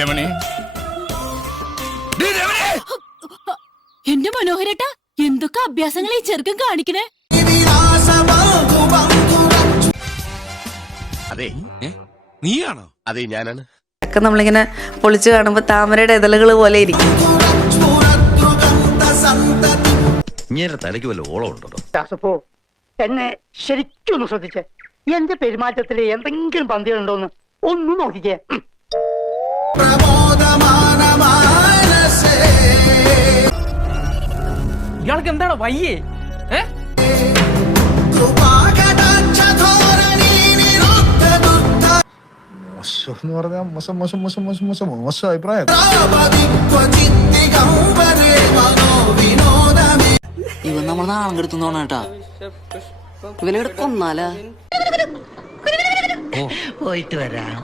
രമണി എന്റെ മനോഹരേട്ടാ, എന്തൊക്കെ അഭ്യാസങ്ങൾ ഈ ചെറുക്കൻ കാണിക്കണേ. അതെ നീയാണോ? അതെ ഞാനാണ്. ഒക്കെ നമ്മളിങ്ങനെ പൊളിച്ചു കാണുമ്പോ താമരയുടെ ഇതളുകൾ പോലെ ഇരിക്കും. ഇങ്ങനെ തലയ്ക്ക് വല്ല ഓളം ഉണ്ടോ? എന്നെ ശരിക്കും ഒന്ന് ശ്രദ്ധിച്ചേ. എന്റെ പെരുമാറ്റത്തില് എന്തെങ്കിലും പന്തികളുണ്ടോന്ന് ഒന്ന് നോക്കിക്കേ. ഇയാൾക്ക് എന്താണ് വയ്യേ? എന്ന് പറഞ്ഞാൽ മോശം അഭിപ്രായം. ഇവൻ നമ്മൾ നാളെ കെടുത്തുന്നോണ കേട്ടാ. ഇവനെ കൊന്നാലാ. പോയിട്ട് വരാം.